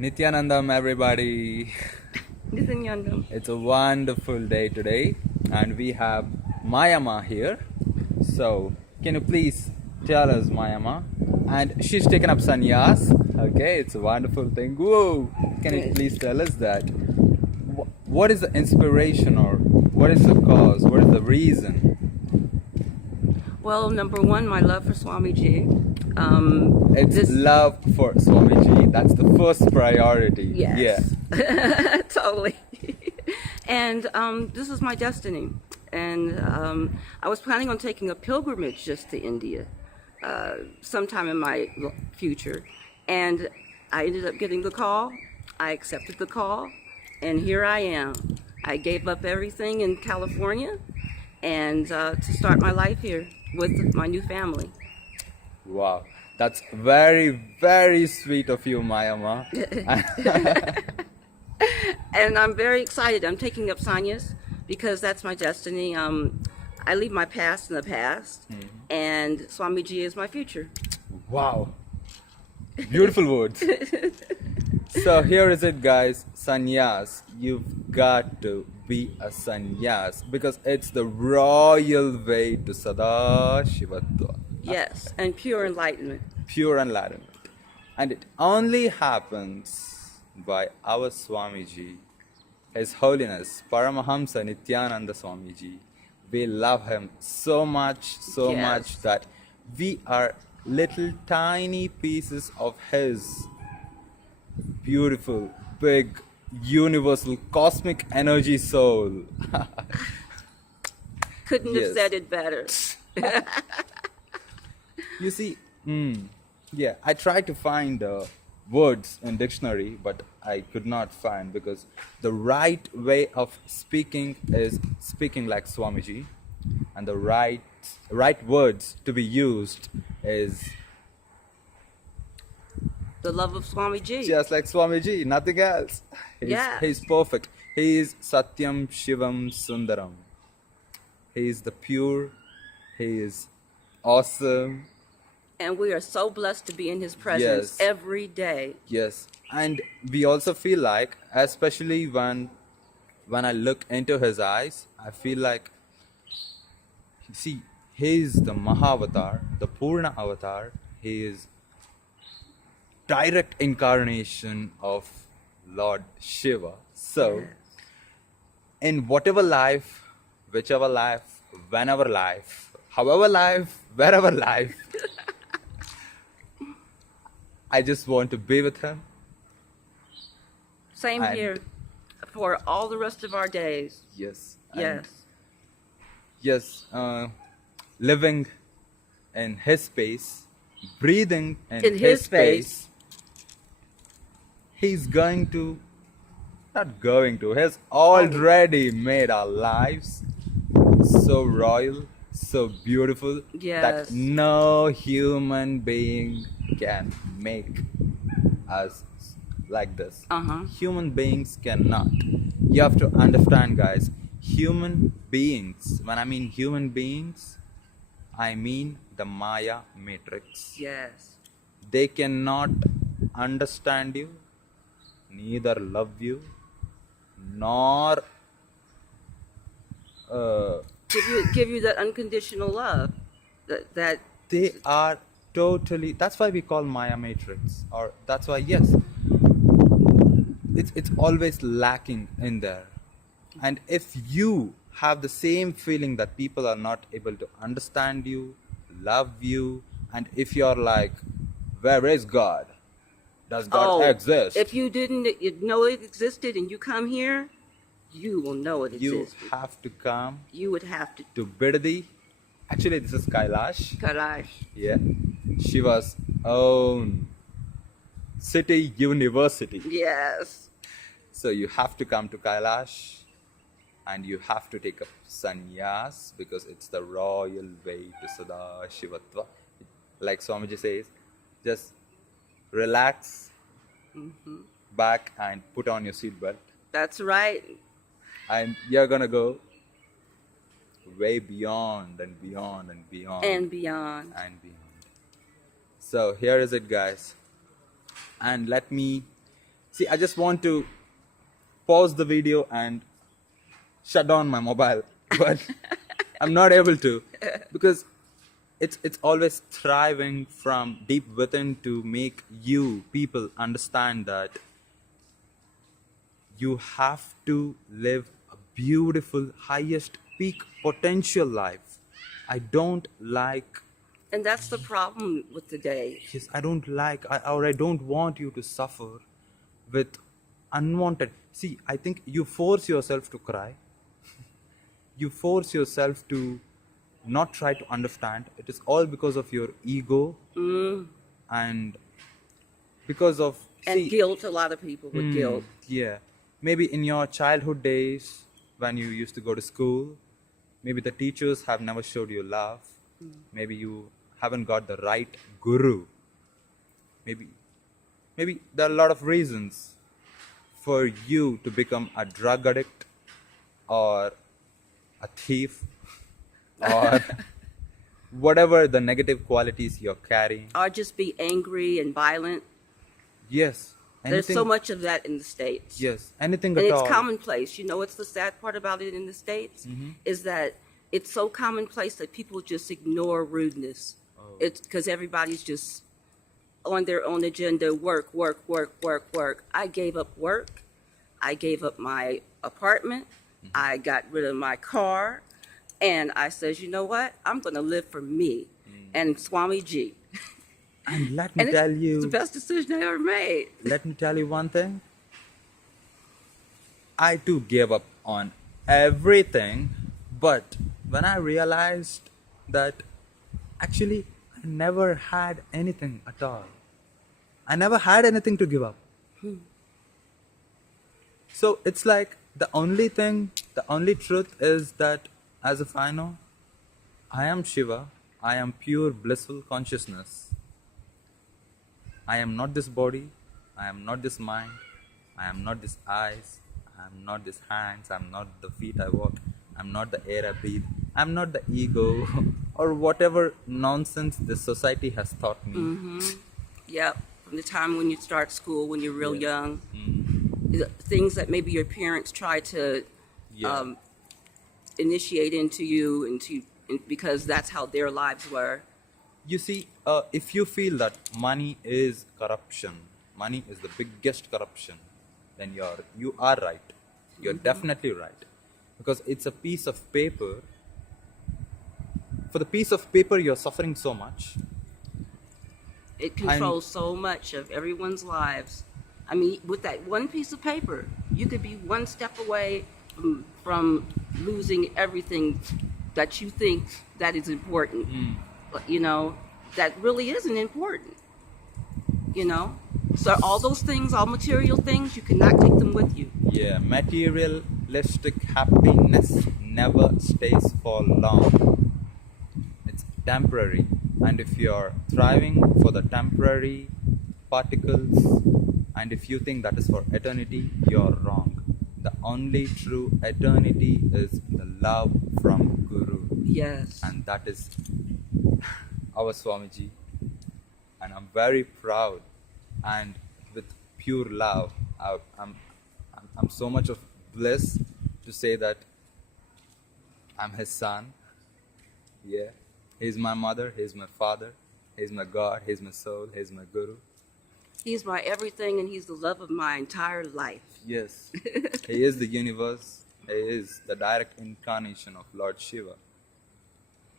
Nityanandam, everybody. Nityanandam. It's a wonderful day today, and we have Mayama here. So, can you please tell us, Mayama? And she's taken up sannyas. Okay, it's a wonderful thing. Whoa! Can you please tell us that? What is the inspiration, or what is the cause? What is the reason? Well, number one, my love for Swamiji. It's love for Swamiji. That's the first priority. Yes. Yeah. Totally. And this is my destiny. And I was planning on taking a pilgrimage just to India sometime in my future. And I ended up getting the call. I accepted the call. And here I am. I gave up everything in California and to start my life here with my new family. Wow, that's very, very sweet of you, Mayama. And I'm very excited. I'm taking up sannyas because that's my destiny. I leave my past in the past, and Swamiji is my future. Wow, beautiful words. So here is it, guys. Sannyas, you've got to be a sannyas because it's the royal way to Sada Shivatva. Yes, and pure enlightenment. Pure enlightenment. And it only happens by our Swamiji, His Holiness Paramahamsa Nityananda Swamiji. We love him so much that we are little tiny pieces of his beautiful, big, universal, cosmic energy soul. Couldn't have said it better. You see, yeah, I tried to find words in dictionary, but I could not find because the right way of speaking is speaking like Swamiji, and the right words to be used is the love of Swamiji. just like Swamiji, nothing else. He's perfect. He is Satyam Shivam Sundaram. He is the pure. He is awesome. And we are so blessed to be in his presence every day. Yes. And we also feel like, especially when I look into his eyes, I feel like, see, he is the Mahavatar, the Purna Avatar. He is direct incarnation of Lord Shiva. So, in whatever life, whichever life, whenever life, however life, wherever life, I just want to be with him. Same here. For all the rest of our days. Yes. Yes. Living in his space, breathing in his space. He's has already made our lives so royal, so beautiful that no human being can make us like this. Human beings cannot. You have to understand, guys, human beings, when I mean human beings, I mean the Maya matrix. Yes. They cannot understand you, neither love you, nor give you that unconditional love. That they are totally. That's why we call Maya matrix, or that's why it's always lacking in there. And if you have the same feeling that people are not able to understand you, love you, and if you're like, where is God? Does God exist? If you didn't know it existed and you come here, you will know it exists. You have to come. You would have to Bidadi. Actually, this is Kailash. Kailash. Yeah. Shiva's own city university. Yes. So you have to come to Kailash and you have to take up sannyas because it's the royal way to Sada Shivatva. Like Swamiji says, just relax back and put on your seatbelt. That's right. And you're gonna go way beyond and beyond and beyond. And beyond. And beyond. So here is it, guys. And let me See, I just want to pause the video and shut down my mobile, but I'm not able to, because it's always thriving from deep within to make you people understand that you have to live a beautiful, highest peak potential life. I don't like, And that's the problem with today. yes, I don't like, I don't want you to suffer with unwanted. See, I think you force yourself to cry. You force yourself to not try to understand. It is all because of your ego and because of, And see, guilt, a lot of people with guilt. yeah, maybe in your childhood days when you used to go to school, maybe the teachers have never showed you love. Maybe you haven't got the right guru. Maybe there are a lot of reasons for you to become a drug addict or a thief or whatever the negative qualities you're carrying. Or just be angry and violent. Yes, There's so much of that in the States. yes, anything And at it's all. commonplace. You know what's the sad part about it in the States? Is that it's so commonplace that people just ignore rudeness. It's because everybody's just on their own agenda, work, work, work, work, work. I gave up work. I gave up my apartment. I got rid of my car. And I says, you know what? I'm going to live for me and Swami G. And let me And tell it's you, the best decision I ever made. let me tell you one thing. I too gave up on everything, but when I realized that actually I never had anything at all, I never had anything to give up. So it's like the only thing, the only truth is that as if I know, I am Shiva, I am pure blissful consciousness. I am not this body, I am not this mind, I am not this eyes, I am not this hands, I am not the feet I walk, I am not the air I breathe, I am not the ego or whatever nonsense this society has taught me. Yep. From the time when you start school, when you're real Yes. young, the things that maybe your parents try to Yeah. initiate into you, because that's how their lives were. You see, if you feel that money is corruption, money is the biggest corruption, then you are right. You're definitely right. Because it's a piece of paper. For the piece of paper, you're suffering so much. It controls so much of everyone's lives. I mean, with that one piece of paper, you could be one step away from losing everything that you think that is important. You know, that really isn't important. You know? So all those things, all material things, you cannot take them with you. Yeah, materialistic happiness never stays for long. It's temporary. And if you're thriving for the temporary particles, and if you think that is for eternity, you're wrong. The only true eternity is the love from Guru. Yes. And that is our Swamiji. And I'm very proud, and with pure love, I'm so much of bliss to say that I'm his son. Yeah, he's my mother, he's my father, he's my God, he's my soul, he's my Guru. He's my everything, and he's the love of my entire life. Yes, he is the universe. He is the direct incarnation of Lord Shiva,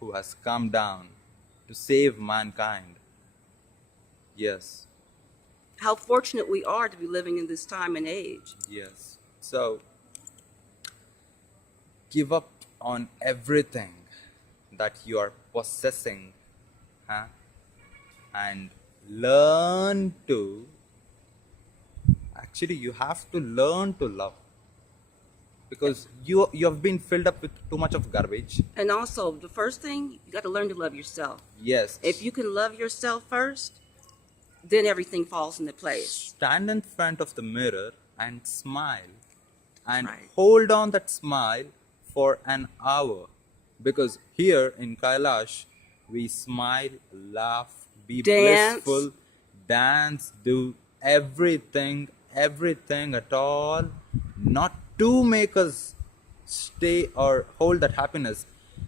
who has come down to save mankind. Yes, How fortunate we are to be living in this time and age. yes. So, give up on everything that you are possessing, huh? And learn to, actually, you have to learn to love. Because you have been filled up with too much of garbage. And also, the first thing, you got to learn to love yourself. Yes. If you can love yourself first, then everything falls into place. Stand in front of the mirror and smile. And Right. hold on that smile for an hour. Because here in Kailash, we smile, laugh, be Dance. blissful, dance, do everything everything at all, not to make us stay or hold that happiness.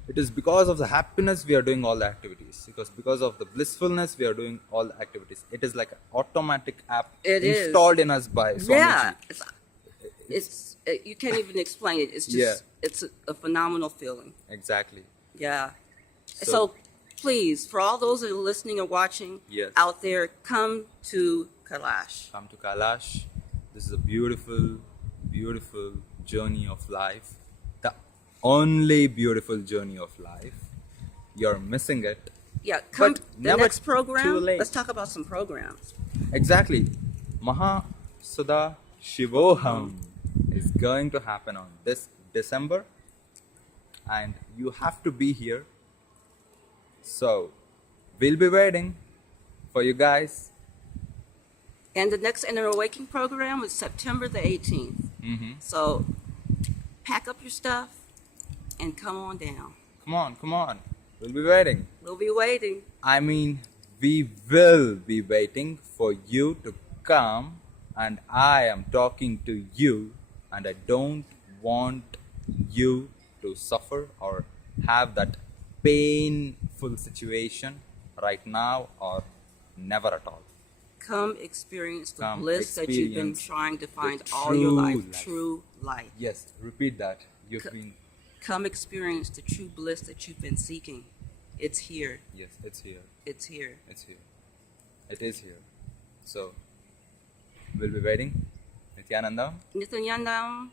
It is because of the happiness we are doing all the activities. Because of the blissfulness we are doing all the activities. It is like an automatic app It is. installed in us by Swamiji. Yeah, you can't even explain it. It's just it's a phenomenal feeling. Exactly. Yeah. So please, for all those that are listening or watching Yes. out there, come to Kailash. Come to Kailash. This is a beautiful, beautiful journey of life. The only beautiful journey of life. You're missing it. Yeah, come But the never next too program. late. Let's talk about some programs. Exactly. Maha Sudha Shivoham is going to happen on this December, and you have to be here. So we'll be waiting for you guys. And the next Inner Awakening program is September the 18th. Mm-hmm. So pack up your stuff and come on down. Come on, come on. We'll be waiting. We'll be waiting. I mean, we will be waiting for you to come, and I am talking to you, and I don't want you to suffer or have that painful situation right now or never at all. Come experience the Come bliss that you've been experience trying to find the all your true life. life. True life. Yes, repeat that. You've been, Come experience the true bliss that you've been seeking. It's here. yes, it's here. It's here. It's here. It is here. So, we'll be waiting. Nityananda. Nityanandam.